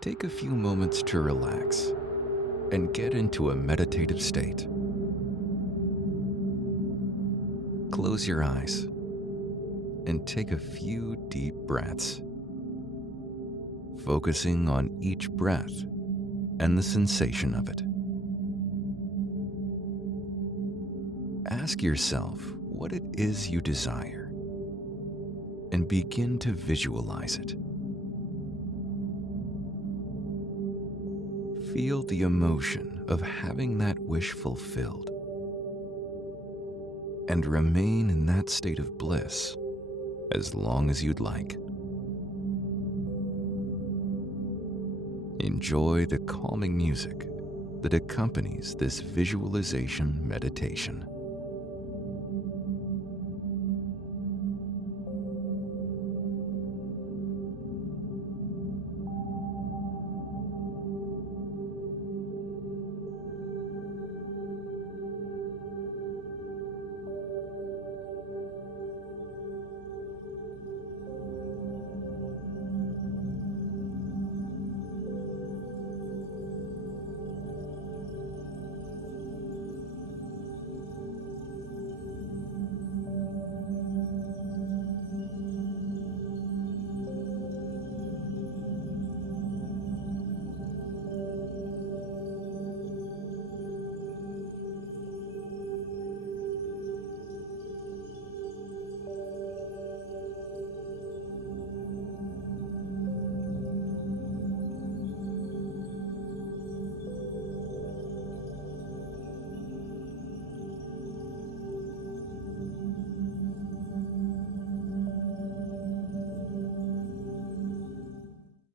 Take a few moments to relax and get into a meditative state. Close your eyes and take a few deep breaths, focusing on each breath and the sensation of it. Ask yourself what it is you desire and begin to visualize it. Feel the emotion of having that wish fulfilled and remain in that state of bliss as long as you'd like. Enjoy the calming music that accompanies this visualization meditation.